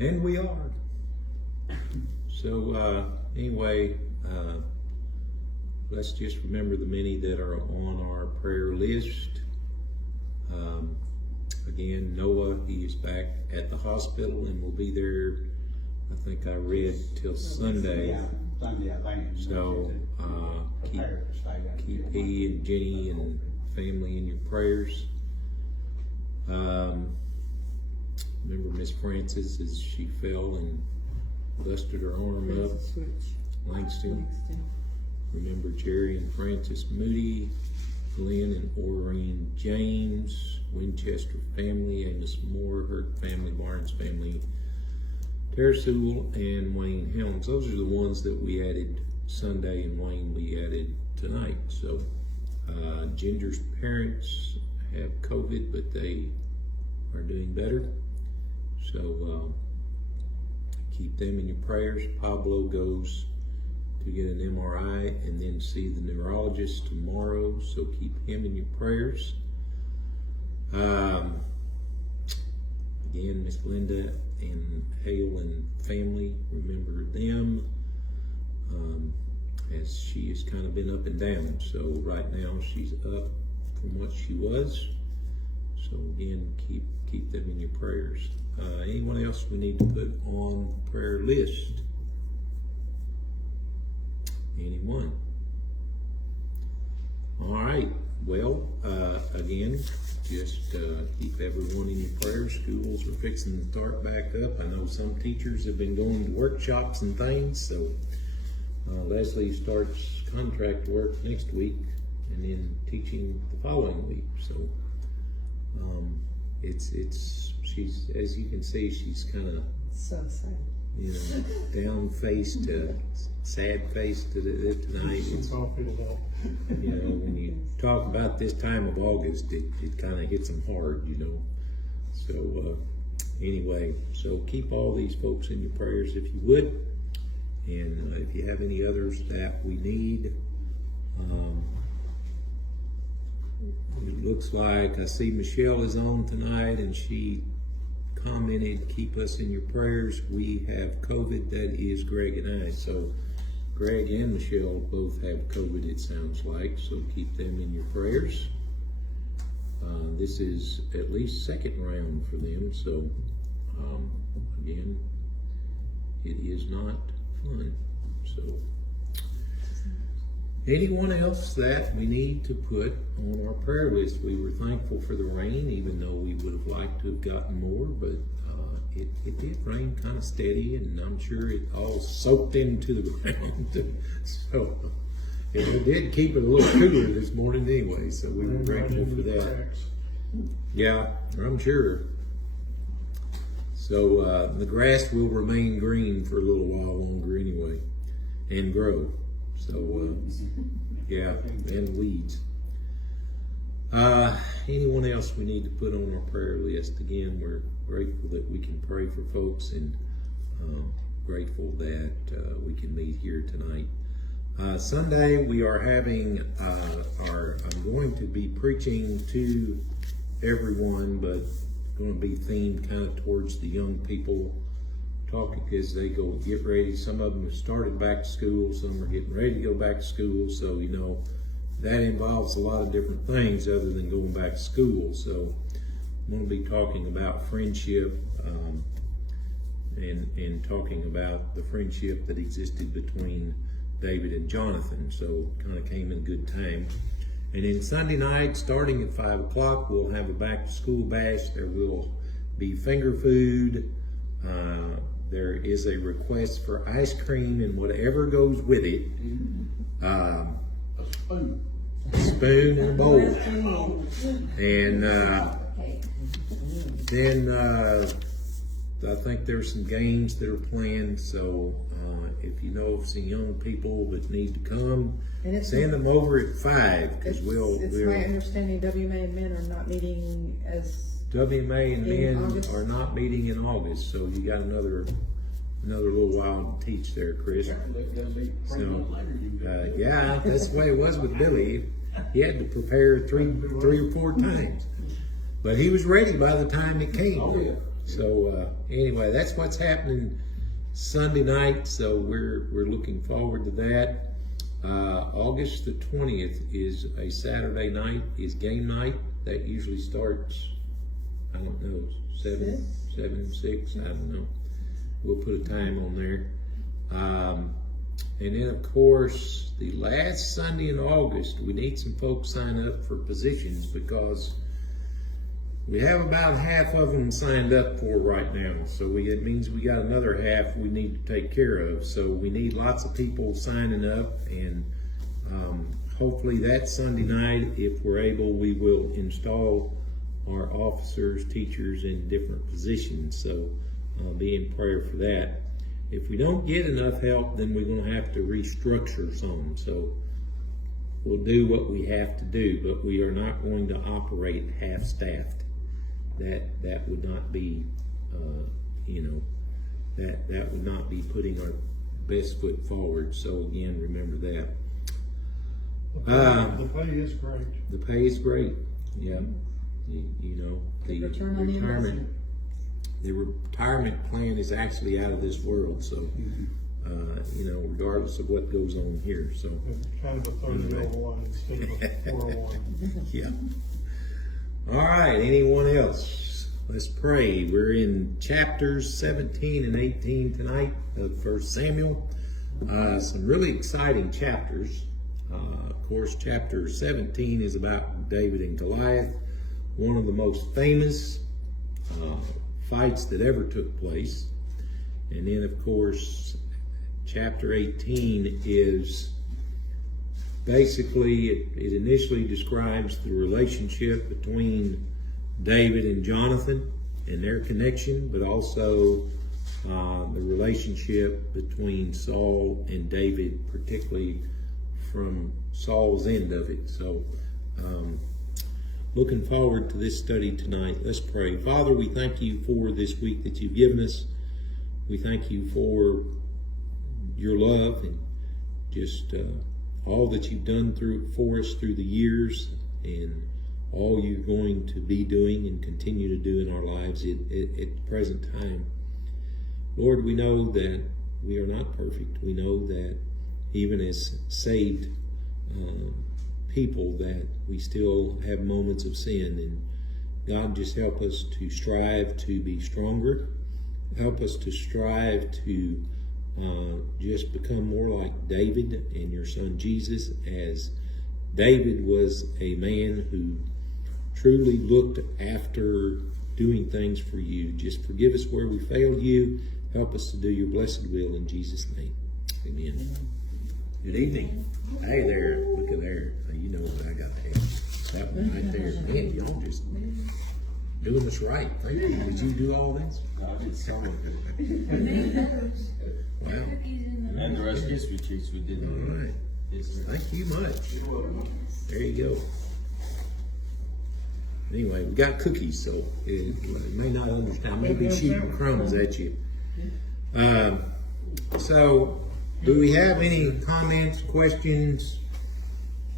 And we are. So anyway, let's just remember the many that are on our prayer list. Again, Noah, he is back at the hospital and will be there, I think I read, till Sunday. Yeah, Sunday, I think. So keep he and Jenny and family in your prayers. Remember Miss Frances as she fell and busted her arm up. Langston. Remember Jerry and Frances Moody, Glenn and Oreen James, Winchester family, Amos Moore, Hurt family, Barnes family, Tara Sewell, and Wayne Helms. Those are the ones that we added Sunday, and Wayne we added tonight. So Ginger's parents have COVID, but they are doing better. So keep them in your prayers. Pablo goes to get an MRI and then see the neurologist tomorrow, so keep him in your prayers. Again, Miss Linda and Hale and family, remember them, as she has kind of been up and down. So right now she's up from what she was. So again, keep them in your prayers. Anyone else we need to put on the prayer list? Anyone? All right. Well, again, just keep everyone in your prayers. Schools are fixing to start back up. I know some teachers have been going to workshops and things. So Leslie starts contract work next week and then teaching the following week. So she's, as you can see, she's kind of so sad. You know, down face to sad face to tonight. It's, you know, when you talk about this time of August, it kind of hits them hard, you know. So anyway, so keep all these folks in your prayers if you would. And if you have any others that we need, it looks like I see Michelle is on tonight and she commented, keep us in your prayers. We have COVID, that is Greg and I. So Greg and Michelle both have COVID, it sounds like, so keep them in your prayers. This is at least second round for them, so again, it is not fun. So anyone else that we need to put on our prayer list? We were thankful for the rain, even though we would have liked to have gotten more, but it did rain kind of steady, and I'm sure it all soaked into the ground. So it did keep it a little cooler this morning anyway, so we were grateful for that. Yeah, I'm sure. So the grass will remain green for a little while longer anyway, and grow. So, yeah, and weeds. Anyone else we need to put on our prayer list? Again, we're grateful that we can pray for folks, and grateful that we can meet here tonight. Sunday, we are having I'm going to be preaching to everyone, but going to be themed kind of towards the young people, talking as they go get ready. Some of them have started back to school, some are getting ready to go back to school, so you know that involves a lot of different things other than going back to school. So I'm going to be talking about friendship, and talking about the friendship that existed between David and Jonathan. So kind of came in good time. And then Sunday night, starting at 5 o'clock, we'll have a back to school bash. There will be finger food. There is a request for ice cream and whatever goes with it. A Spoon and a bowl. And then I think there's some games that are planned. So if you know of some young people that need to come, send them over at 5, because we'll. It's my understanding WMA and men are not meeting as WMA and men August. are not meeting in August, so you got another little while to teach there, Chris. So, yeah, that's the way it was with Billy. He had to prepare three or four times, but he was ready by the time it came. So anyway, that's what's happening Sunday night. So we're looking forward to that. August the 20th is a Saturday night, is game night. That usually starts, I don't know, 7, 6, I don't know. We'll put a time on there. And then, of course, the last Sunday in August, we need some folks sign up for positions because we have about half of them signed up for right now. So it means we got another half we need to take care of. So we need lots of people signing up, and hopefully that Sunday night, if we're able, we will install our officers, teachers in different positions. So be in prayer for that. If we don't get enough help, then we're going to have to restructure some. So we'll do what we have to do, but we are not going to operate half-staffed. That would not be, that would not be putting our best foot forward. So again, remember that. The pay is great. The pay is great. Yeah. You know, the return on the investment. The retirement plan is actually out of this world. So, regardless of what goes on here. So, It's kind of a 30-year-old instead of a 401. yeah. All right. Anyone else? Let's pray. We're in chapters 17 and 18 tonight of 1 Samuel. Some really exciting chapters. Of course, chapter 17 is about David and Goliath, one of the most famous fights that ever took place. And then, of course, chapter 18 is basically, it initially describes the relationship between David and Jonathan and their connection, but also the relationship between Saul and David, particularly from Saul's end of it. So, looking forward to this study tonight. Let's pray. Father, we thank you for this week that you've given us. We thank you for your love and just all that you've done for us through the years, and all you're going to be doing and continue to do in our lives at the present time. Lord, we know that we are not perfect. We know that even as saved people, that we still have moments of sin. And God, just help us to strive to be stronger. Help us to strive to just become more like David and your son Jesus, as David was a man who truly looked after doing things for you. Just forgive us where we failed you. Help us to do your blessed will in Jesus' name. Amen. Good evening. Hey there. Look at there. You know what I got there. That one right there. Man, y'all just doing this right. Thank you. Did you do all this? I did some of it. Wow. And then the rest history treats we did. All right. Thank you much. There you go. Anyway, we got cookies, so it may not understand. I may be shooting crumbs at you. So, do we have any comments, questions,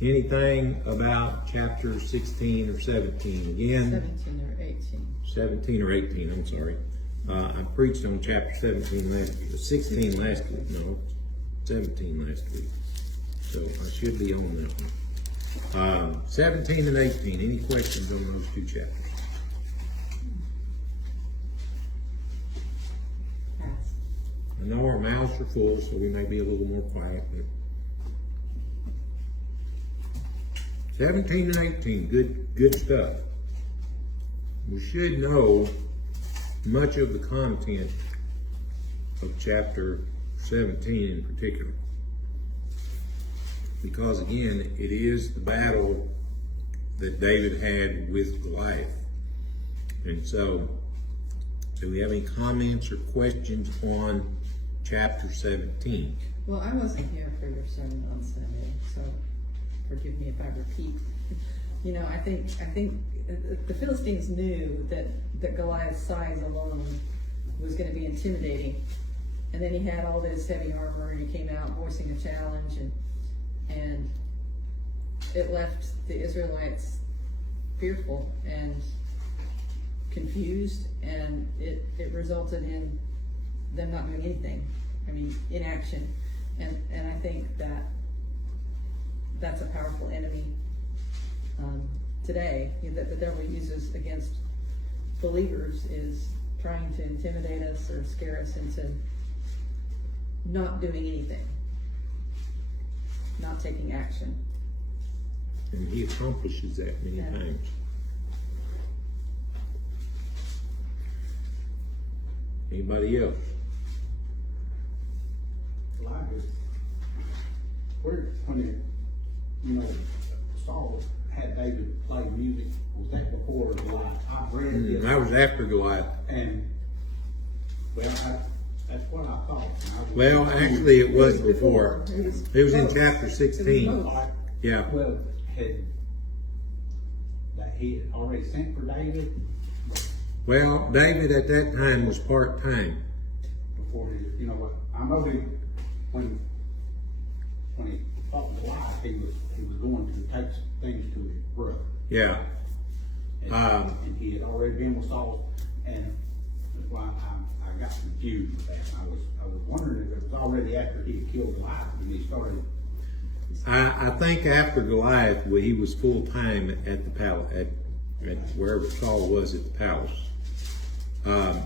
anything about chapter 16 or 17? Again, 17 or 18. 17 or 18, I'm sorry. I preached on chapter 17 16 last week. No, 17 last week. So I should be on that one. 17 and 18, any questions on those two chapters? I know our mouths are full, so we may be a little more quiet. But 17 and 18, good stuff. We should know much of the content of chapter 17 in particular, because again, it is the battle that David had with Goliath. And so, do we have any comments or questions on chapter 17? Well, I wasn't here for your sermon on Sunday, so forgive me if I repeat. You know, I think the Philistines knew that Goliath's size alone was going to be intimidating, and then he had all this heavy armor, and he came out voicing a challenge, and it left the Israelites fearful and confused, and it resulted in them not doing anything. I mean, inaction. And I think that's a powerful enemy today that the devil uses against believers, is trying to intimidate us or scare us into not doing anything, not taking action. And he accomplishes that many Yeah. times. Anybody else? Elijah, where, when Saul had David play music, was that before Goliath? I've read it. That was after Goliath. And, well, that's what I thought. And I was- Well, actually, it was before. It was in both. chapter 16. It was both. Yeah. Well, that he had already sent for David Well, David at that time was part-time. before he, I know when he fought Goliath, he was going to take some things to his brother. Yeah. And he had already been with Saul, and that's why I got confused with that. I was wondering if it was already after he had killed Goliath when he started. I think after Goliath, he was full-time at the palace, at wherever Saul was at the palace.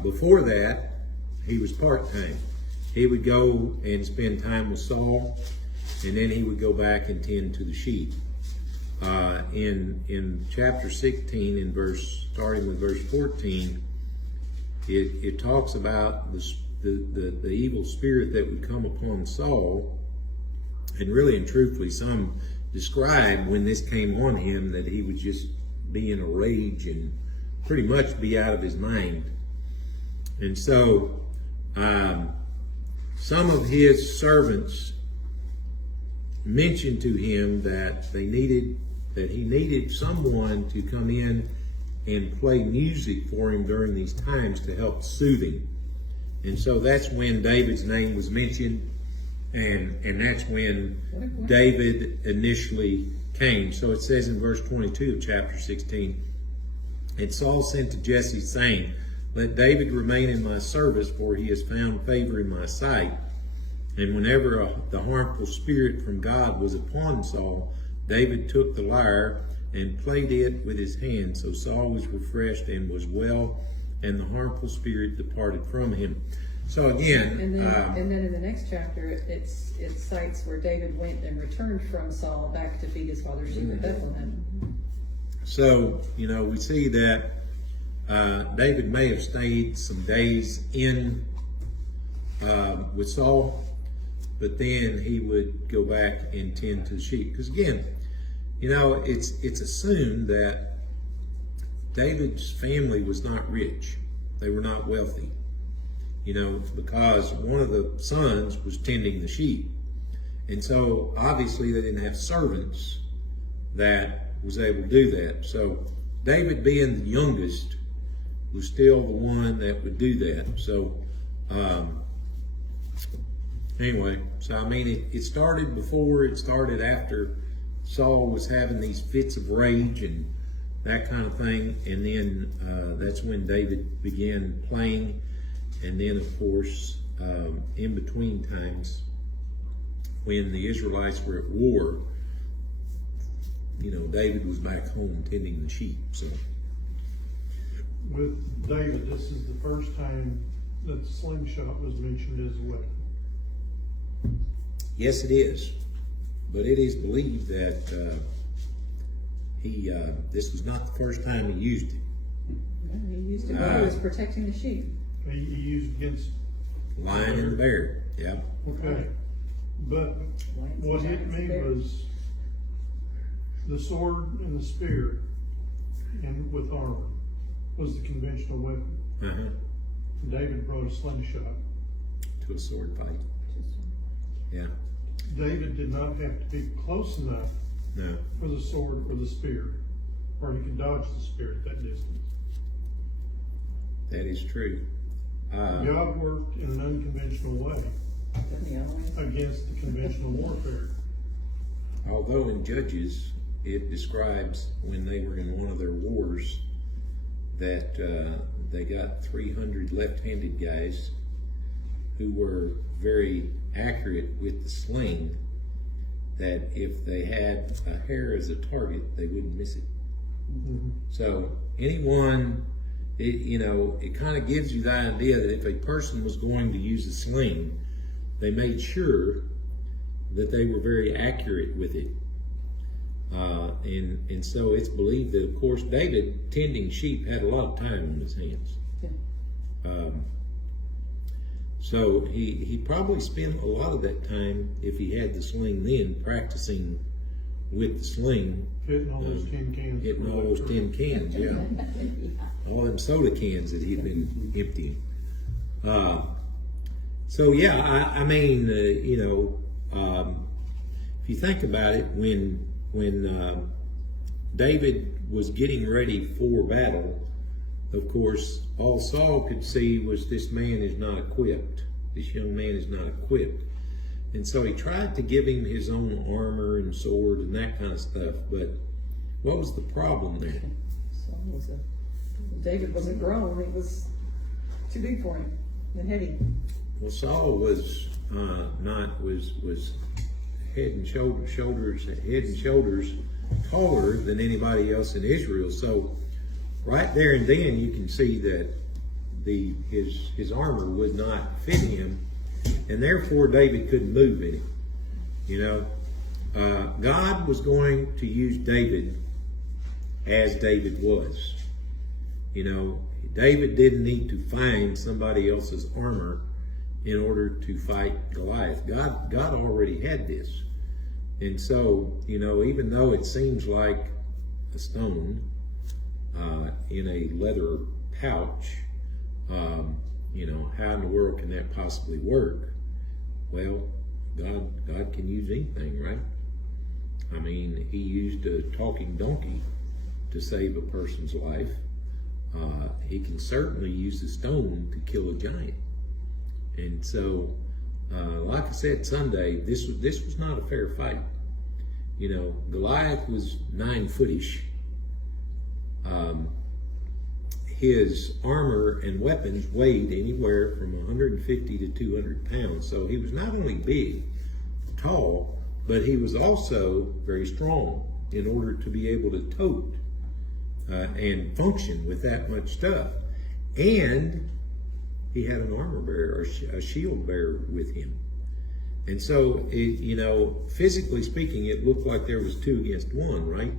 Before that, he was part-time. He would go and spend time with Saul, and then he would go back and tend to the sheep. In chapter 16, starting with verse 14, it talks about the evil spirit that would come upon Saul, and really and truthfully, some describe when this came on him that he would just be in a rage and pretty much be out of his mind. And so, some of his servants mentioned to him that he needed someone to come in and play music for him during these times to help soothe him. And so that's when David's name was mentioned, and that's when David initially came. So it says in verse 22 of chapter 16, "And Saul sent to Jesse, saying, Let David remain in my service, for he has found favor in my sight. And whenever the harmful spirit from God was upon Saul, David took the lyre and played it with his hand. So Saul was refreshed and was well, and the harmful spirit departed from him." So again, And then in the next chapter, it cites where David went and returned from Saul back to feed his father's sheep at Bethlehem. so we see that David may have stayed some days in with Saul, but then he would go back and tend to the sheep. Because again, it's assumed that David's family was not rich; they were not wealthy. Because one of the sons was tending the sheep, and so obviously they didn't have servants that was able to do that. So David, being the youngest, was still the one that would do that. So anyway, it started before, it started after Saul was having these fits of rage and that kind of thing, and then that's when David began playing. And then, of course, in between times, when the Israelites were at war, David was back home tending the sheep. So, With David, this is the first time that the slingshot was mentioned as a weapon. yes, it is. But it is believed that this was not the first time he used it. Yeah, he used it when he was protecting the sheep. He used against, Lion and the bear. Yeah. okay. But what hit me was the sword and the spear, and with armor, was the conventional weapon. Uh-huh. David brought a slingshot. To a sword fight. Yeah. David did not have to be close enough No. for the sword or the spear, or he could dodge the spear at that distance. That is true. God worked in an unconventional way against the conventional warfare. Although in Judges, it describes when they were in one of their wars that they got 300 left-handed guys who were very accurate with the sling, that if they had a hair as a target, they wouldn't miss it. So anyone, it kind of gives you the idea that if a person was going to use a sling, they made sure that they were very accurate with it. And so it's believed that, of course, David, tending sheep, had a lot of time on his hands. Yeah. So he probably spent a lot of that time, if he had the sling then, practicing with the sling. Hitting all those tin cans. Hitting all those tin cans, yeah. All them soda cans that he'd been emptying. So yeah, I mean, if you think about it, when David was getting ready for battle, of course, all Saul could see was this man is not equipped. This young man is not equipped. And so he tried to give him his own armor and sword and that kind of stuff. But what was the problem there? David wasn't grown. He was too big for him and heavy. Well, Saul was was head and shoulders taller than anybody else in Israel. So right there and then you can see that his armor would not fit him, and therefore David couldn't move in it. God was going to use David as David was. David didn't need to find somebody else's armor in order to fight Goliath. God already had this. And so, even though it seems like a stone in a leather pouch, how in the world can that possibly work? Well, God can use anything, right? I mean, he used a talking donkey to save a person's life. He can certainly use a stone to kill a giant. And so, like I said Sunday, this was not a fair fight. Goliath was 9-footish. His armor and weapons weighed anywhere from 150 to 200 pounds. So he was not only big, tall, but he was also very strong in order to be able to tote and function with that much stuff. And he had an armor bearer, or a shield bearer with him. And so, physically speaking, it looked like there was 2 against 1, right?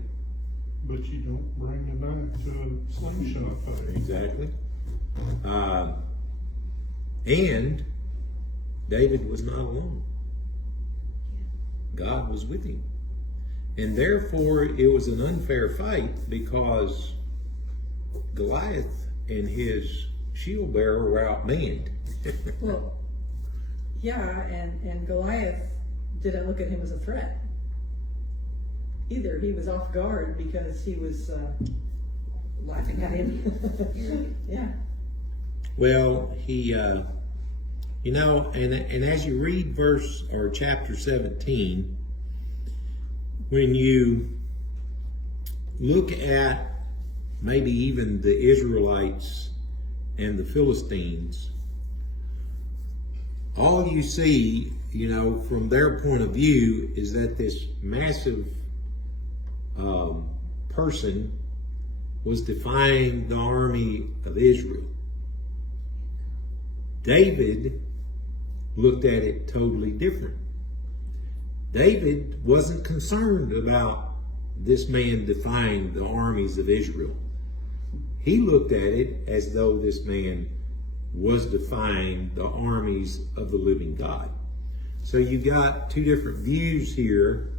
But you don't bring a knife to a slingshot fight. Exactly. And David was not alone. God was with him. And therefore, it was an unfair fight because Goliath and his shield bearer were outmanned. Well, yeah, and Goliath didn't look at him as a threat either. He was off guard because he was laughing at him. Yeah. Well, he, and as you read chapter 17, when you look at maybe even the Israelites and the Philistines, all you see, from their point of view is that this massive person was defying the army of Israel. David looked at it totally different. David wasn't concerned about this man defying the armies of Israel. He looked at it as though this man was defying the armies of the living God. So you've got 2 different views here.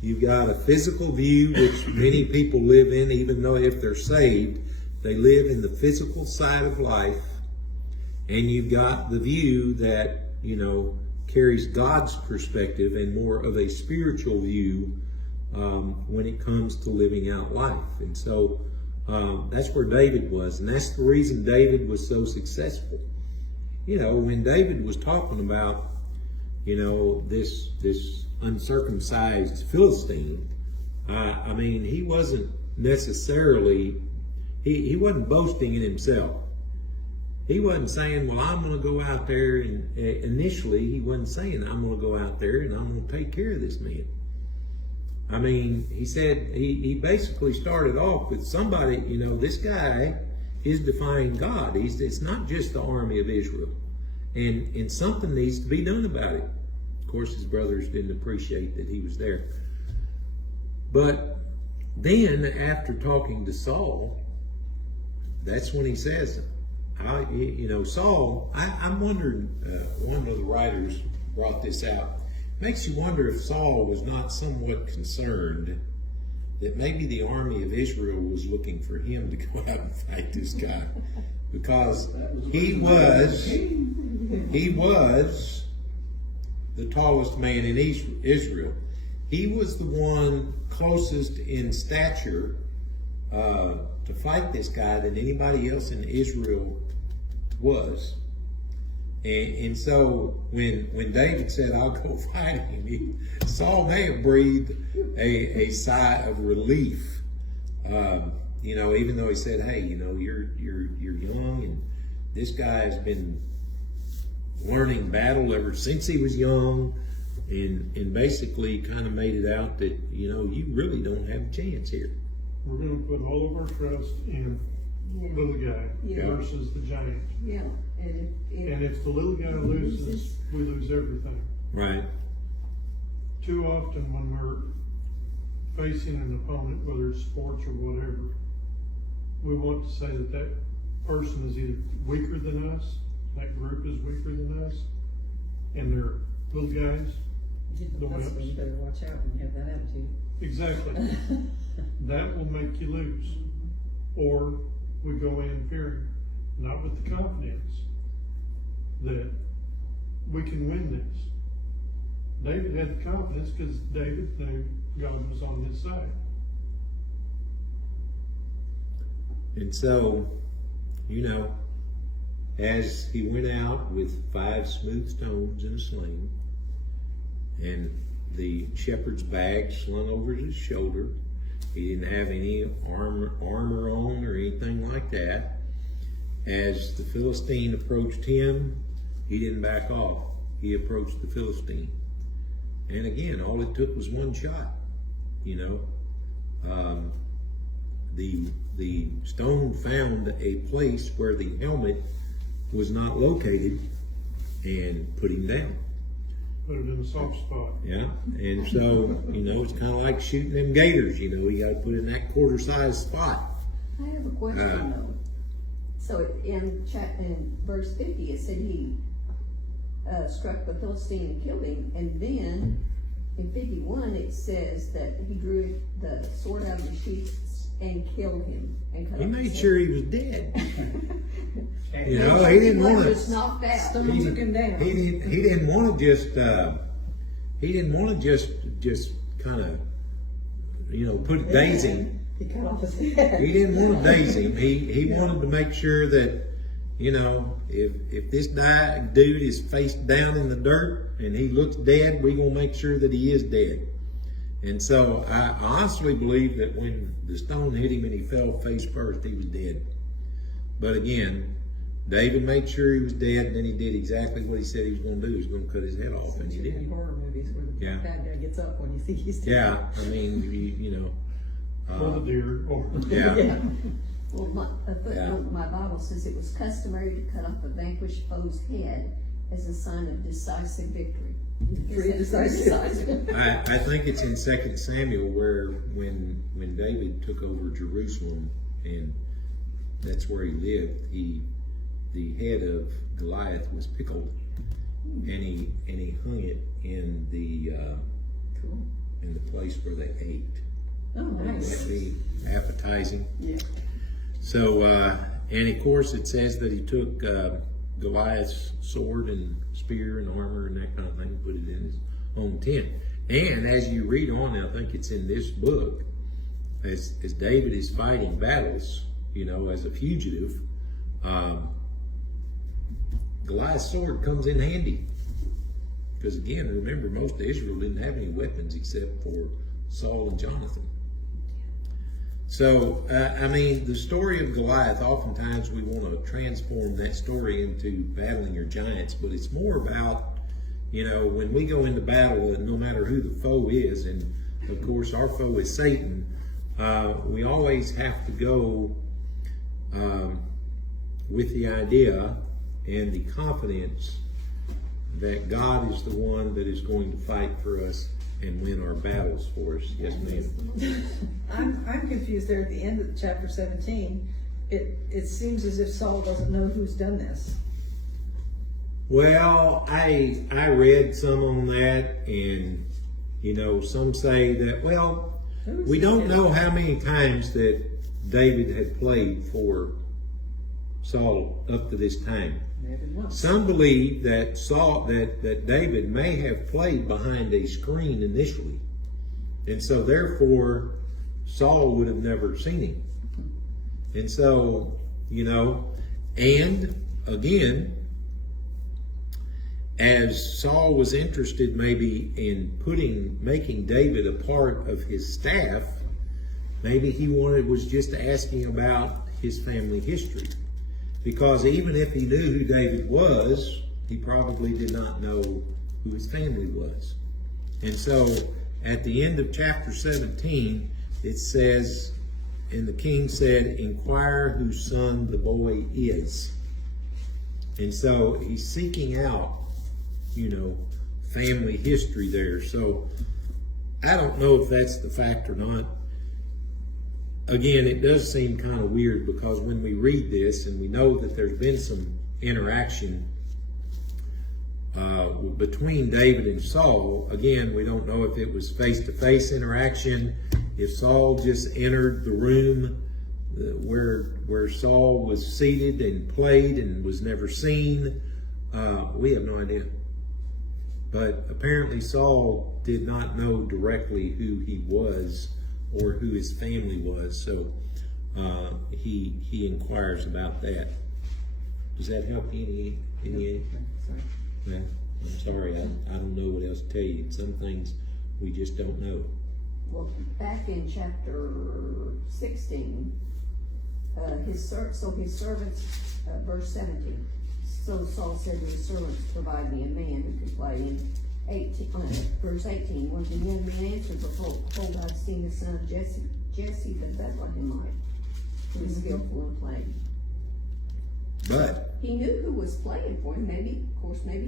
You've got a physical view, which many people live in, even though if they're saved, they live in the physical side of life. And you've got the view that, carries God's perspective and more of a spiritual view when it comes to living out life. And so that's where David was. And that's the reason David was so successful. When David was talking about, this uncircumcised Philistine, he wasn't necessarily, he wasn't boasting in himself. He wasn't saying, well, I'm going to go out there, and initially he wasn't saying, I'm going to go out there and I'm going to take care of this man. I mean, he said, he basically started off with somebody, you know, this guy is defying God. It's not just the army of Israel. And something needs to be done about it. Of course, his brothers didn't appreciate that he was there. But then, after talking to Saul, that's when he says, Saul, I'm wondering, one of the writers brought this out. Makes you wonder if Saul was not somewhat concerned that maybe the army of Israel was looking for him to go out and fight this guy. Because he was the tallest man in Israel. He was the one closest in stature to fight this guy than anybody else in Israel was. And so when David said, I'll go fight him, Saul may have breathed a sigh of relief. Even though he said, hey, you're young, and this guy has been learning battle ever since he was young, and basically kind of made it out that, you really don't have a chance here. We're going to put all of our trust in the little guy versus the giant. Yeah. And if the little guy loses, we lose everything. Right. Too often when we're facing an opponent, whether it's sports or whatever, we want to say that person is either weaker than us, that group is weaker than us, and they're little guys. That's when you better watch out when you have that attitude. Exactly. That will make you lose. Or we go in fearing, not with the confidence that we can win this. David had the confidence because David knew God was on his side. And so, as he went out with 5 smooth stones and a sling, and the shepherd's bag slung over his shoulder, he didn't have any armor on or anything like that. As the Philistine approached him, he didn't back off. He approached the Philistine. And again, all it took was one shot. The stone found a place where the helmet was not located and put him down. Put it in a soft spot. Yeah, and so, it's kind of like shooting them gators, you got to put it in that quarter-sized spot. I have a question though. So in verse 50, it said he struck the Philistine and killed him, and then in 51 it says that he drew the sword out of the sheath and killed him and cut He off made his sure head. he was dead. He Well, didn't he want was to. knocked out. Someone took him down. He didn't want to just. He didn't want to just kind of, put it daze him. He cut off his head. He didn't want to daze him. He wanted to make sure that, if this dude is face down in the dirt and he looks dead, we're gonna make sure that he is dead. And so I honestly believe that when the stone hit him and he fell face first, he was dead. But again, David made sure he was dead, and then he did exactly what he said he was going to do. He was going to cut his head off, and he In did. horror movies where the Yeah. bad guy gets up when he sees he's dead. Yeah, I mean, Or the deer. Or yeah. Well, a footnote in my Bible says it was customary to cut off a vanquished foe's head as a sign of decisive victory. Pretty decisive. I think it's in 2 Samuel where when David took over Jerusalem, and that's where he lived, the head of Goliath was pickled, and he hung it in the Cool. in the place where they ate. Oh, nice. That'd be appetizing. Yeah. So, and of course it says that he took Goliath's sword and spear and armor and that kind of thing, put it in his own tent. And as you read on, I think it's in this book, as David is fighting battles, as a fugitive, Goliath's sword comes in handy. Because again, remember, most of Israel didn't have any weapons except for Saul and Jonathan. So, I mean, the story of Goliath, oftentimes we want to transform that story into battling your giants, but it's more about, when we go into battle, no matter who the foe is, and of course our foe is Satan, we always have to go with the idea and the confidence that God is the one that is going to fight for us and win our battles for us. Yes, ma'am. I'm confused there at the end of chapter 17. It seems as if Saul doesn't know who's done this. Well, I read some on that, and some say that, well, we don't know how many times that David had played for Saul up to this time. Some believe that that David may have played behind a screen initially, and so therefore Saul would have never seen him. And so, and again, as Saul was interested maybe in making David a part of his staff, maybe he was just asking about his family history. Because even if he knew who David was, he probably did not know who his family was. And so at the end of chapter 17, it says, and the king said, "Inquire whose son the boy is." And so he's seeking out, family history there. So I don't know if that's the fact or not. Again, it does seem kind of weird because when we read this and we know that there's been some interaction between David and Saul, again, we don't know if it was face-to-face interaction, if Saul just entered the room where Saul was seated and played and was never seen. We have no idea. But apparently Saul did not know directly who he was or who his family was, so he inquires about that. Does that help any? Sorry. Yeah, I'm sorry, I don't know what else to tell you. Some things we just don't know. Well, back in chapter 16, his servants, verse 17. So Saul said to his servants, "Provide me a man who could play." In verse 18, one of the young men answered, "Behold, I've seen the son of Jesse the Bethlehemite, who is skillful in playing." But He knew who was playing for him. Maybe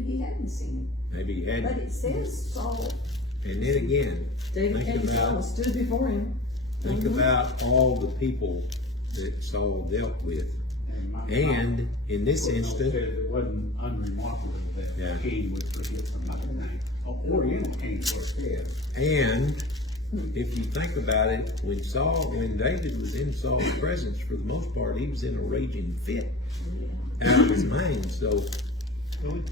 he hadn't seen him. maybe he But hadn't. it says Saul. And then again, David came to Saul and stood before him. think about all the people that Saul dealt with. And in this instant, It wasn't unremarkable that Yeah. the king would forget somebody name. Oriental king first said. and if you think about it, when David was in Saul's presence, for the most part, he was in a raging fit out of his mind. So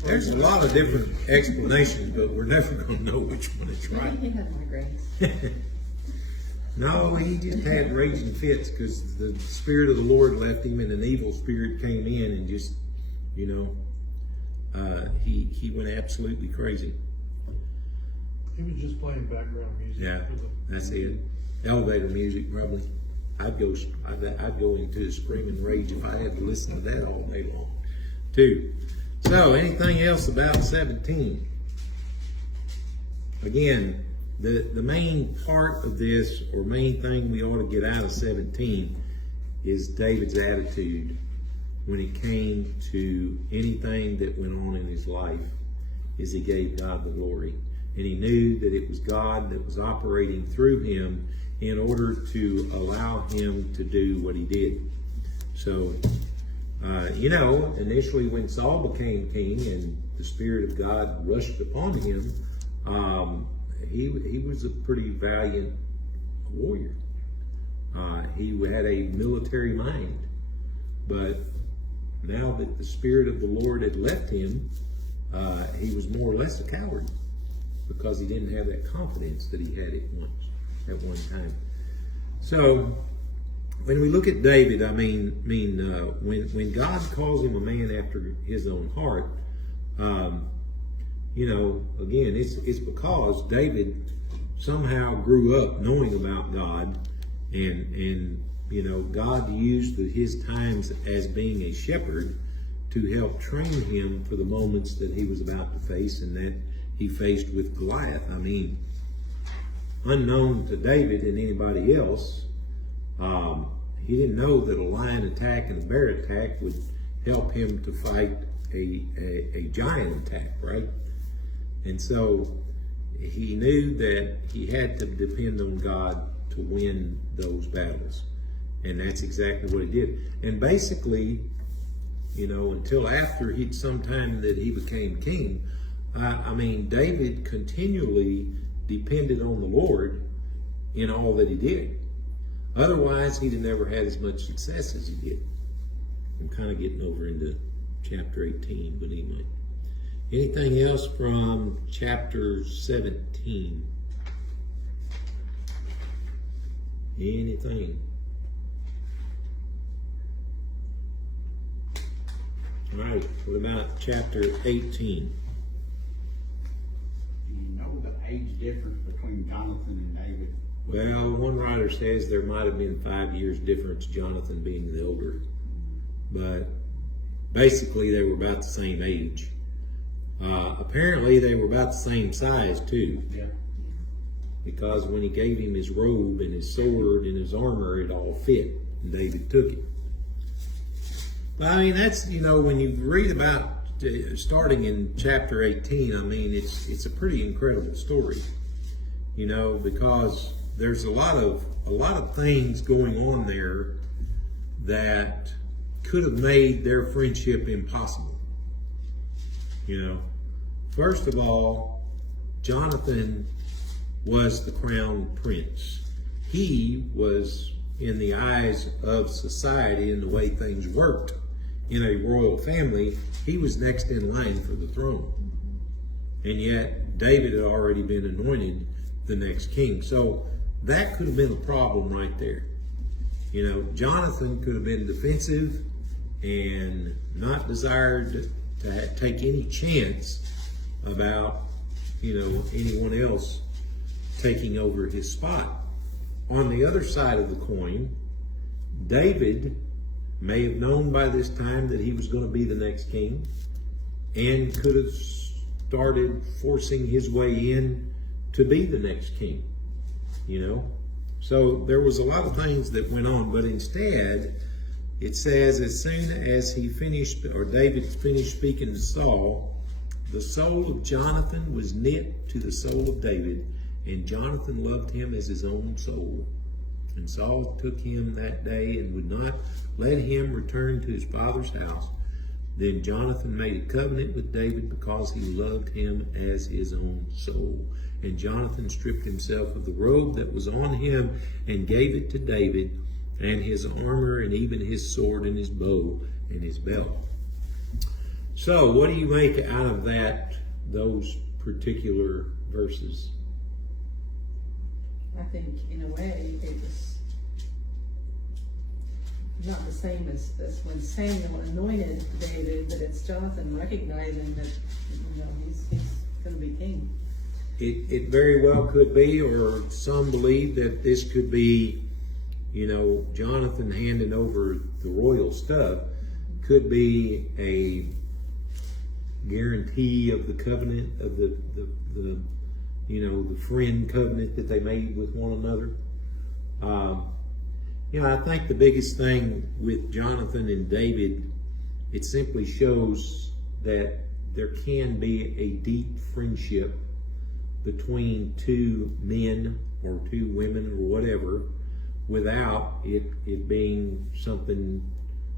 there's a lot of different explanations, but we're never going to know which one is Maybe right. he had migraines. No, he just had raging fits because the Spirit of the Lord left him and an evil spirit came in and just, he went absolutely crazy. He was just playing background music. Yeah, for the- that's it. Elevator music, probably. I'd go into a screaming rage if I had to listen to that all day long, too. So, anything else about 17? Again, the main part of this, or main thing we ought to get out of 17, is David's attitude when it came to anything that went on in his life, is he gave God the glory. And he knew that it was God that was operating through him in order to allow him to do what he did. So, initially when Saul became king and the Spirit of God rushed upon him, he was a pretty valiant warrior. He had a military mind. But now that the Spirit of the Lord had left him, he was more or less a coward because he didn't have that confidence that he had at one time. So when we look at David, when God calls him a man after his own heart, again, it's because David somehow grew up knowing about God And you know, God used his times as being a shepherd to help train him for the moments that he was about to face and that he faced with Goliath. I mean, unknown to David and anybody else, he didn't know that a lion attack and a bear attack would help him to fight a giant attack, right? And so he knew that he had to depend on God to win those battles. And that's exactly what he did. And basically, you know, until after sometime that he became king, I mean, David continually depended on the Lord in all that he did. Otherwise, he'd have never had as much success as he did. I'm kind of getting over into chapter 18, but anyway. Anything else from chapter 17? Anything? All right, what about chapter 18? Do you know the age difference between Jonathan and David? Well, one writer says there might have been 5 years difference, Jonathan being the older. But basically they were about the same age. Apparently they were about the same size too. Yeah. Because when he gave him his robe and his sword and his armor, it all fit. And David took it. But I mean, that's, you know, when you read about starting in chapter 18, I mean, it's a pretty incredible story, you know, because there's a lot of things going on there that could have made their friendship impossible. You know, first of all, Jonathan was the crown prince. He was, in the eyes of society and the way things worked in a royal family, he was next in line for the throne. And yet David had already been anointed the next king. So that could have been a problem right there. You know, Jonathan could have been defensive and not desired to take any chance about, you know, anyone else taking over his spot. On the other side of the coin, David may have known by this time that he was going to be the next king and could have started forcing his way in to be the next king, you know. So there was a lot of things that went on, but instead it says as soon as David finished speaking to Saul, the soul of Jonathan was knit to the soul of David, and Jonathan loved him as his own soul. And Saul took him that day and would not let him return to his father's house. Then Jonathan made a covenant with David because he loved him as his own soul. And Jonathan stripped himself of the robe that was on him and gave it to David, and his armor and even his sword and his bow and his belt. So what do you make out of those particular verses? I think in a way it was not the same as when Samuel anointed David, but it's Jonathan recognizing that, you know, he's going to be king. It very well could be, or some believe that this could be, you know, Jonathan handing over the royal stuff could be a guarantee of the covenant of the you know, the friend covenant that they made with one another. You know, I think the biggest thing with Jonathan and David, it simply shows that there can be a deep friendship between two men or two women or whatever, without it being something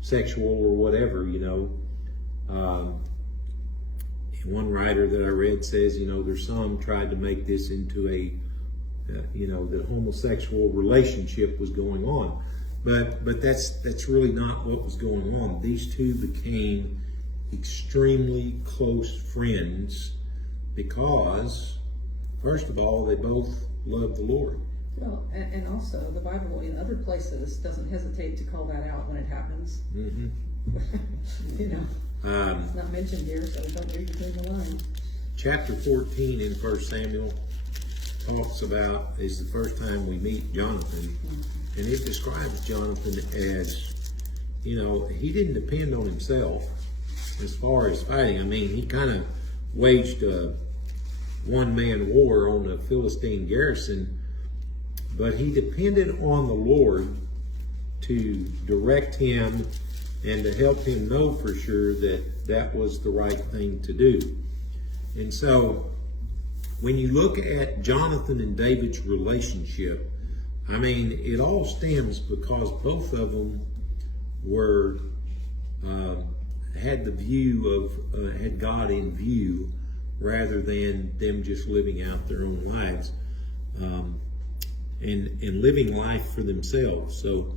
sexual or whatever, you know. One writer that I read says, you know, there's some tried to make this into a, you know, that homosexual relationship was going on. But that's really not what was going on. These two became extremely close friends because, first of all, they both loved the Lord. Well, and also the Bible in other places doesn't hesitate to call that out when it happens. Mm-hmm. You know, it's not mentioned here, so don't read between the lines. Chapter 14 in 1 Samuel talks about, is the first time we meet Jonathan, and it describes Jonathan as, you know, he didn't depend on himself as far as fighting. I mean, he kind of waged a one-man war on the Philistine garrison, but he depended on the Lord to direct him and to help him know for sure that that was the right thing to do. And so when you look at Jonathan and David's relationship, I mean, it all stems because both of them were had the view of had God in view rather than them just living out their own lives and living life for themselves. So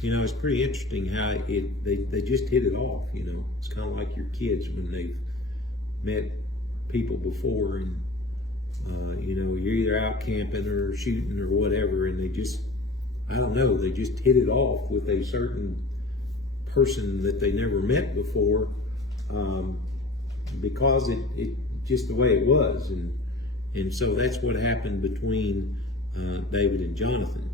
you know, it's pretty interesting how they just hit it off. You know, it's kind of like your kids when they've met people before, and you know, you're either out camping or shooting or whatever, and they just, I don't know, they just hit it off with a certain person that they never met before, because it just the way it was, and so that's what happened between David and Jonathan.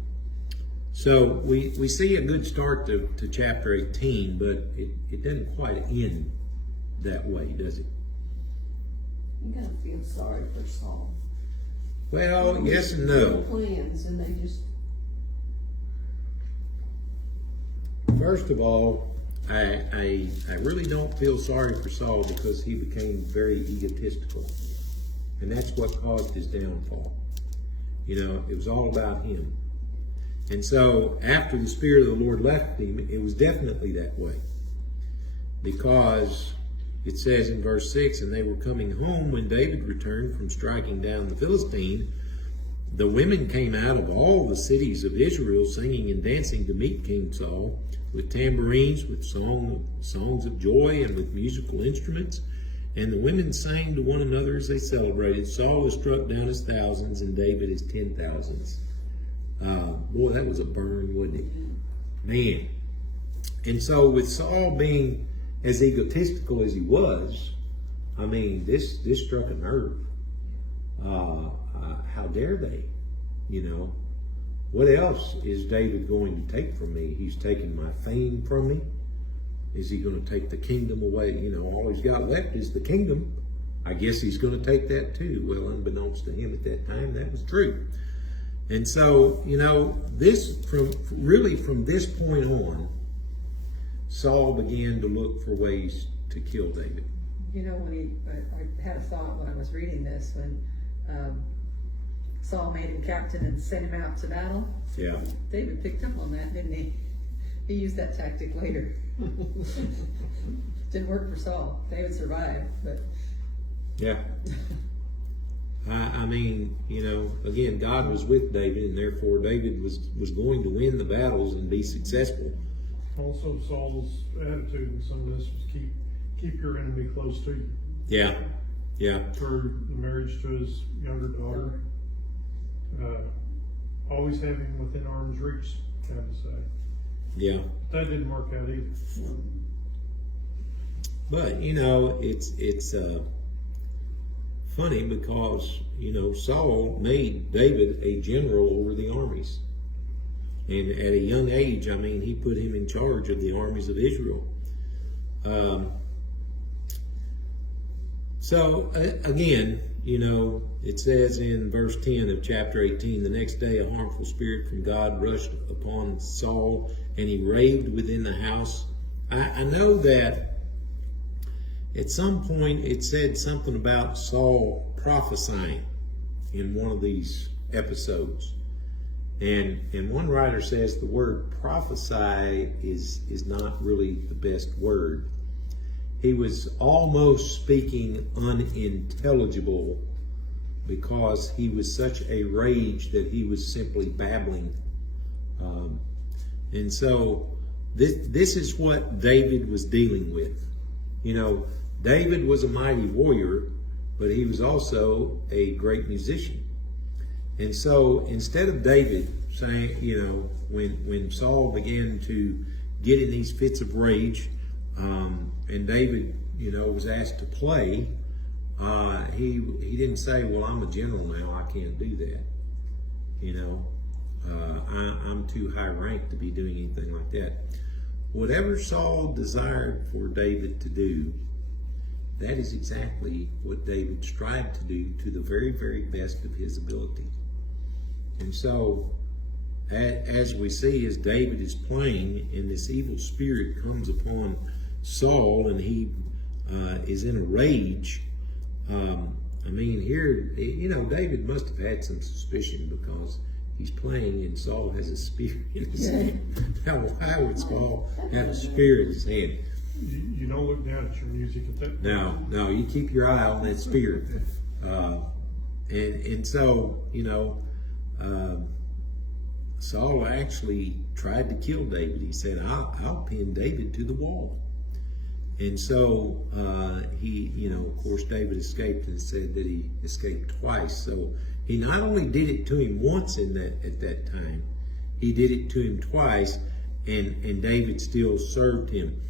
So we see a good start to chapter 18, but it doesn't quite end that way, does it? You gotta feel sorry for Saul. Well, yes and Their no. plans, and they just, First of all, I really don't feel sorry for Saul because he became very egotistical. And that's what caused his downfall. You know, it was all about him. And so after the Spirit of the Lord left him, it was definitely that way. Because it says in verse 6, and they were coming home when David returned from striking down the Philistine. The women came out of all the cities of Israel singing and dancing to meet King Saul, with tambourines, with songs of joy, and with musical instruments. And the women sang to one another as they celebrated. Saul was struck down his thousands, and David his 10,000s. Boy, that was a burn, wasn't it? Man. And so with Saul being as egotistical as he was, I mean, this struck a nerve. How dare they? You know, what else is David going to take from me? He's taken my fame from me. Is he going to take the kingdom away? You know, all he's got left is the kingdom. I guess he's going to take that too. Well, unbeknownst to him at that time, that was true. And so, you know, from this point on, Saul began to look for ways to kill David. You know, I had a thought when I was reading this, when Saul made him captain and sent him out to battle. Yeah. David picked up on that, didn't he? He used that tactic later. Didn't work for Saul. David survived, but Yeah. I mean, you know, again, God was with David, and therefore David was going to win the battles and be successful. Also, Saul's attitude in some of this was keep your enemy close to you. Yeah. Yeah. Through the marriage to his younger daughter, always have him within arm's reach, kind of say. Yeah. That didn't work out either. But, you know, it's funny because, you know, Saul made David a general over the armies. And at a young age, I mean, he put him in charge of the armies of Israel. So, again, you know, it says in verse 10 of chapter 18, the next day a harmful spirit from God rushed upon Saul, and he raved within the house. I know that at some point it said something about Saul prophesying in one of these episodes. And one writer says the word prophesy is not really the best word. He was almost speaking unintelligible because he was such a rage that he was simply babbling. And so this is what David was dealing with. You know, David was a mighty warrior, but he was also a great musician. And so instead of David saying, you know, when Saul began to get in these fits of rage, and David, you know, was asked to play, he didn't say, well, I'm a general now, I can't do that. You know, I'm too high ranked to be doing anything like that. Whatever Saul desired for David to do, that is exactly what David strived to do to the very, very best of his ability. And so, as we see, as David is playing, and this evil spirit comes upon Saul, and he is in a rage. I mean, here, David must have had some suspicion because he's playing and Saul has a spear in his hand. Now, why would Saul have a spear in his hand? You don't look down at your music at that point. No, you keep your eye on that spear. And so, Saul actually tried to kill David. He said, I'll pin David to the wall. And so of course, David escaped, and said that he escaped twice. So he not only did it to him once at that time, he did it to him twice, and David still served him.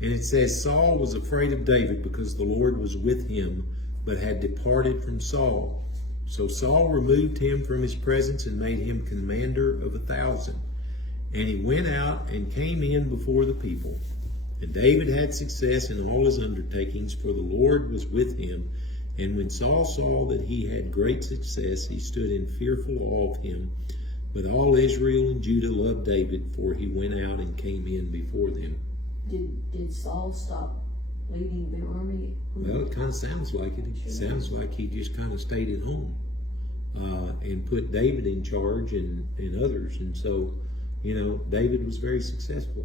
And it says, Saul was afraid of David because the Lord was with him, but had departed from Saul. So Saul removed him from his presence and made him commander of 1,000. And he went out and came in before the people. And David had success in all his undertakings, for the Lord was with him. And when Saul saw that he had great success, he stood in fearful awe of him. But all Israel and Judah loved David, for he went out and came in before them. Did Saul stop leading the army? Well, it kind of sounds like it. It sounds like he just kind of stayed at home and put David in charge and others. And so, David was very successful.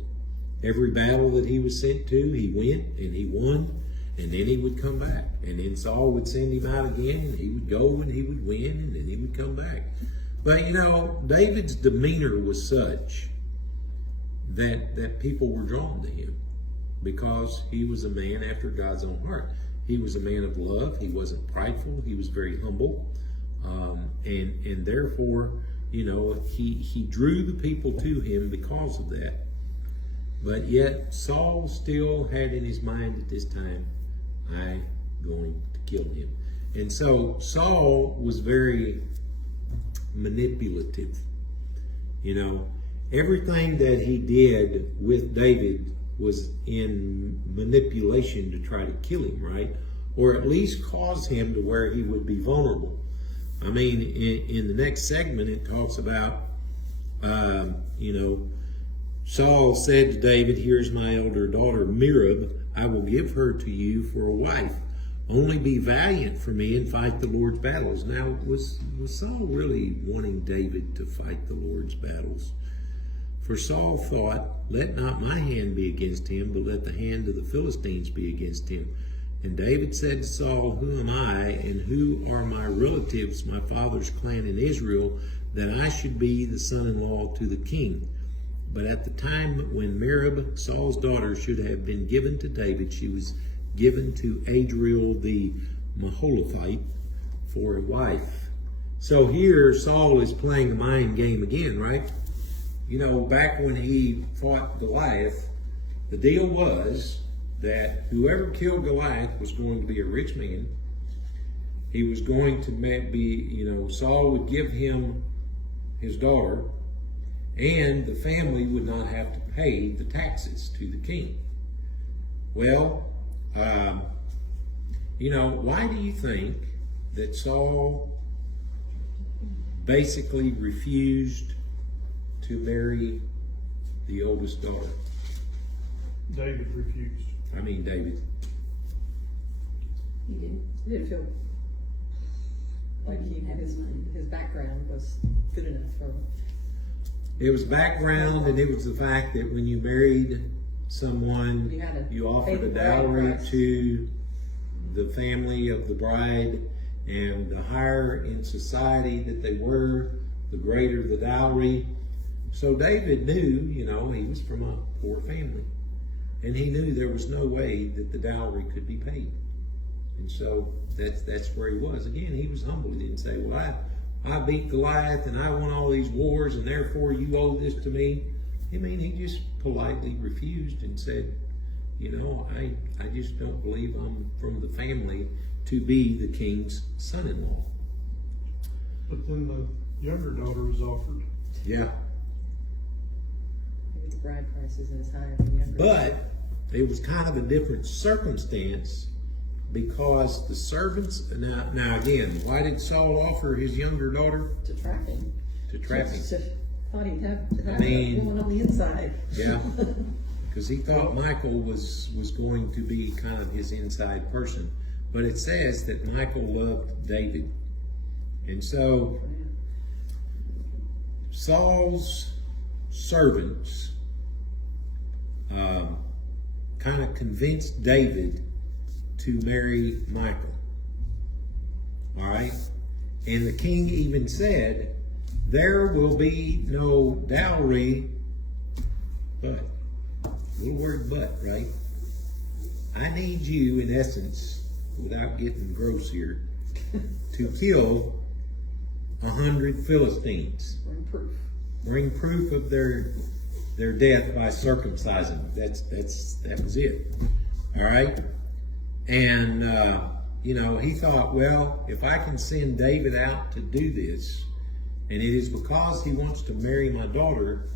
Every battle that he was sent to, he went and he won, and then he would come back. And then Saul would send him out again, and he would go and he would win, and then he would come back. But, David's demeanor was such that people were drawn to him because he was a man after God's own heart. He was a man of love. He wasn't prideful. He was very humble. And therefore, he drew the people to him because of that. But yet Saul still had in his mind at this time, I'm going to kill him. And so Saul was very manipulative. Everything that he did with David was in manipulation to try to kill him, right? Or at least cause him to where he would be vulnerable. I mean, in the next segment, it talks about, Saul said to David, here's my elder daughter, Merab. I will give her to you for a wife. Only be valiant for me and fight the Lord's battles. Now, was Saul really wanting David to fight the Lord's battles? For Saul thought, let not my hand be against him, but let the hand of the Philistines be against him. And David said to Saul, who am I, and who are my relatives, my father's clan in Israel, that I should be the son-in-law to the king? But at the time when Merab, Saul's daughter, should have been given to David, she was given to Adriel the Maholathite for a wife. So here Saul is playing a mind game again, right? Back when he fought Goliath, the deal was that whoever killed Goliath was going to be a rich man. He was going to be, Saul would give him his daughter, and the family would not have to pay the taxes to the king. Well, why do you think that Saul basically refused to marry the oldest daughter? David refused. David. He did. He didn't feel like his background was good enough for him. It was background, and it was the fact that when you married someone, you offered a dowry to the family of the bride, and the higher in society that they were, the greater the dowry. So David knew, he was from a poor family, and he knew there was no way that the dowry could be paid. And so that's where he was. Again, he was humble. He didn't say, well, I beat Goliath and I won all these wars and therefore you owe this to me. He just politely refused and said, I just don't believe I'm from the family to be the king's son-in-law. But then the younger daughter was offered. Yeah. Maybe the bride price isn't as high for younger. But it was kind of a different circumstance because the servants, now again, why did Saul offer his younger daughter To trap him. to trap him? Just thought he'd have I mean- a woman on the inside. Yeah, because he thought Michael was going to be kind of his inside person. But it says that Michael loved David. And so Saul's servants kind of convinced David to marry Michael. All right? And the king even said, there will be no dowry, but, little word but, right? I need you, in essence, without getting gross here, to kill 100 Philistines. Bring proof. Bring proof of their death by circumcising. That was it. All right? And, he thought, well, if I can send David out to do this, and it is because he wants to marry my daughter,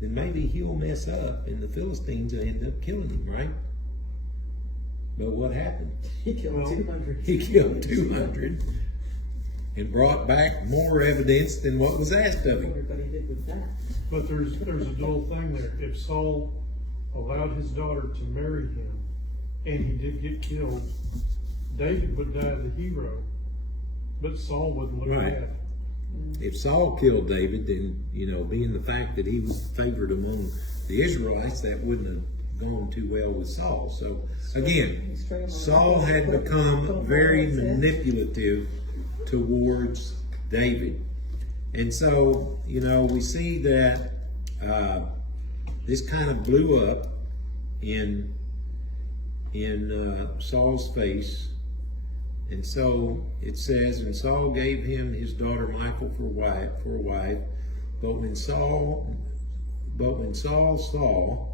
then maybe he'll mess up and the Philistines will end up killing him, right? But what happened? He killed 200. He killed 200 and brought back more evidence than what was asked of him. Everybody did with that. But there's a dual thing there. If Saul allowed his daughter to marry him, and he did get killed, David would die the hero, but Saul wouldn't look Right. bad. If Saul killed David, then, being the fact that he was favored among the Israelites, that wouldn't have gone too well with Saul. So, again, Saul had become very manipulative towards David. And so, we see that this kind of blew up in Saul's face. And so it says, and Saul gave him his daughter Michal for a wife. But when Saul saw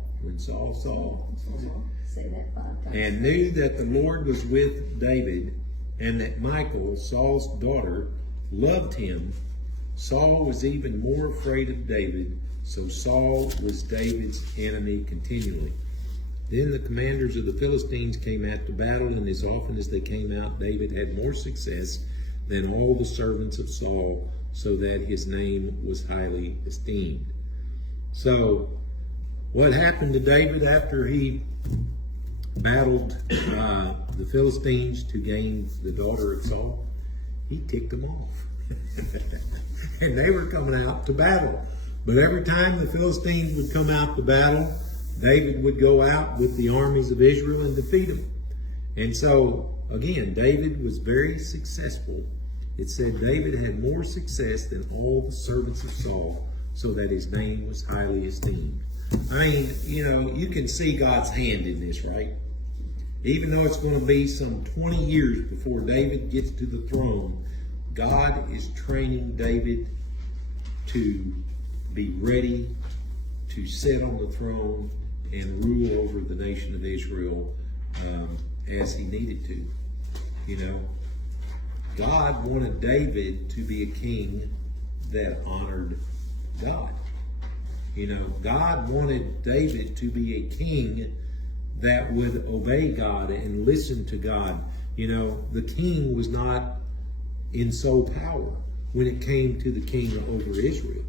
Say that 5 times. and knew that the Lord was with David, and that Michal, Saul's daughter, loved him, Saul was even more afraid of David. So Saul was David's enemy continually. Then the commanders of the Philistines came out to battle, and as often as they came out, David had more success than all the servants of Saul, so that his name was highly esteemed. So, what happened to David after he battled the Philistines to gain the daughter of Saul? He ticked them off. And they were coming out to battle. But every time the Philistines would come out to battle, David would go out with the armies of Israel and defeat them. And so, again, David was very successful. It said David had more success than all the servants of Saul, so that his name was highly esteemed. I mean, you can see God's hand in this, right? Even though it's going to be some 20 years before David gets to the throne, God is training David to be ready to sit on the throne and rule over the nation of Israel as he needed to. God wanted David to be a king that honored God. God wanted David to be a king that would obey God and listen to God. The king was not in sole power when it came to the king over Israel.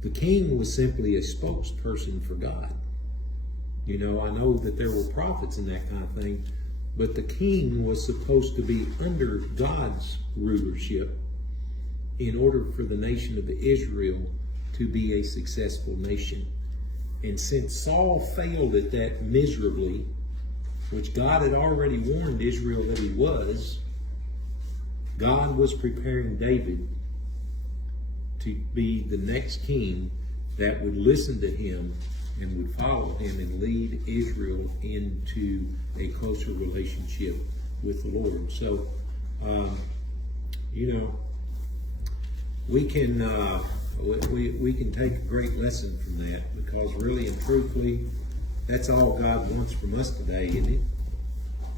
The king was simply a spokesperson for God. I know that there were prophets and that kind of thing, but the king was supposed to be under God's rulership in order for the nation of Israel to be a successful nation. And since Saul failed at that miserably, which God had already warned Israel that he was, God was preparing David to be the next king that would listen to him and would follow him and lead Israel into a closer relationship with the Lord. So, we can take a great lesson from that, because really and truthfully, that's all God wants from us today, isn't it?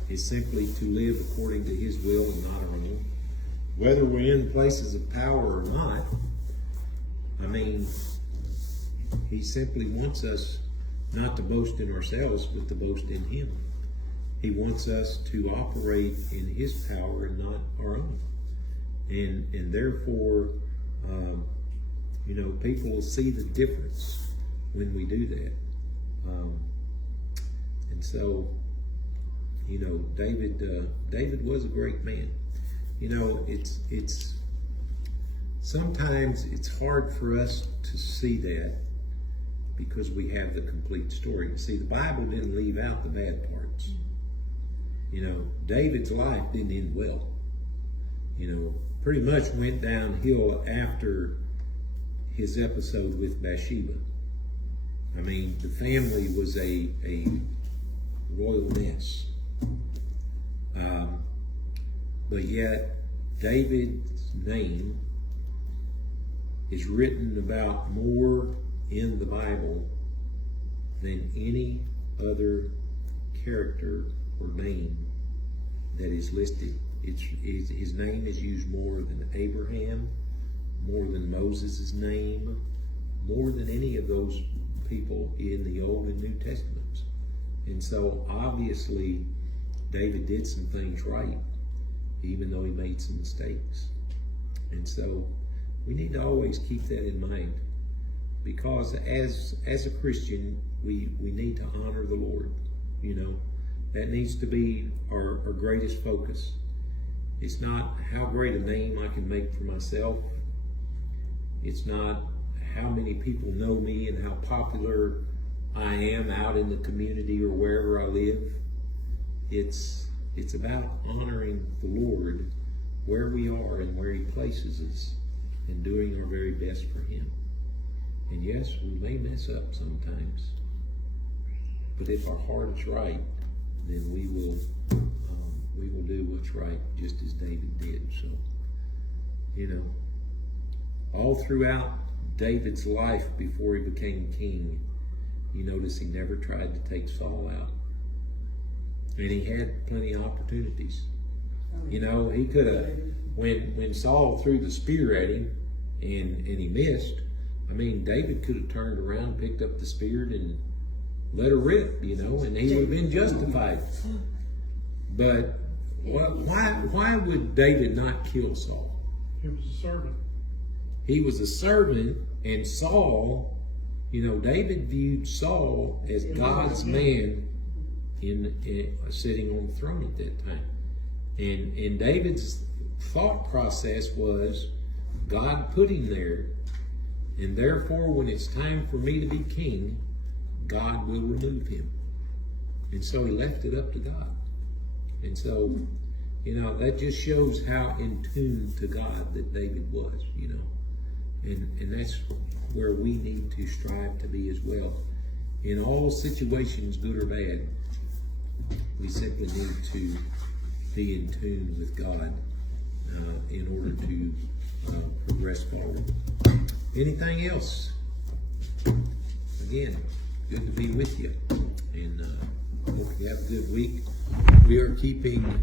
Is simply to live according to his will and not our own. Whether we're in places of power or not, I mean, he simply wants us not to boast in ourselves, but to boast in him. He wants us to operate in his power and not our own. And therefore, you know, people will see the difference when we do that. And so, you know, David was a great man. You know, it's sometimes it's hard for us to see that because we have the complete story. See, the Bible didn't leave out the bad parts. You know, David's life didn't end well. You know, pretty much went downhill after his episode with Bathsheba. I mean, the family was a royal mess. But yet, David's name is written about more in the Bible than any other character or name that is listed. His name is used more than Abraham, more than Moses' name, more than any of those people in the Old and New Testaments. And so obviously David did some things right, even though he made some mistakes. And so we need to always keep that in mind, because as a Christian, we need to honor the Lord. You know, that needs to be our greatest focus. It's not how great a name I can make for myself. It's not how many people know me and how popular I am out in the community or wherever I live. It's about honoring the Lord where we are and where he places us and doing our very best for him. And yes, we may mess up sometimes, but if our heart is right, then we will do what's right, just as David did. So, you know, all throughout David's life before he became king, you notice he never tried to take Saul out. And he had plenty of opportunities. You know, he could have, when Saul threw the spear at him and he missed, I mean, David could have turned around, picked up the spear and let her rip, you know, and he would have been justified. But why would David not kill Saul? He was a servant. He was a servant, and Saul, you know, David viewed Saul as God's man in sitting on the throne at that time. And David's thought process was, God put him there, and therefore when it's time for me to be king, God will remove him. And so he left it up to God. And so, you know, that just shows how in tune to God that David was, you know. And that's where we need to strive to be as well. In all situations, good or bad, we simply need to be in tune with God in order to progress forward. Anything else? Again, good to be with you, and hope you have a good week. We are keeping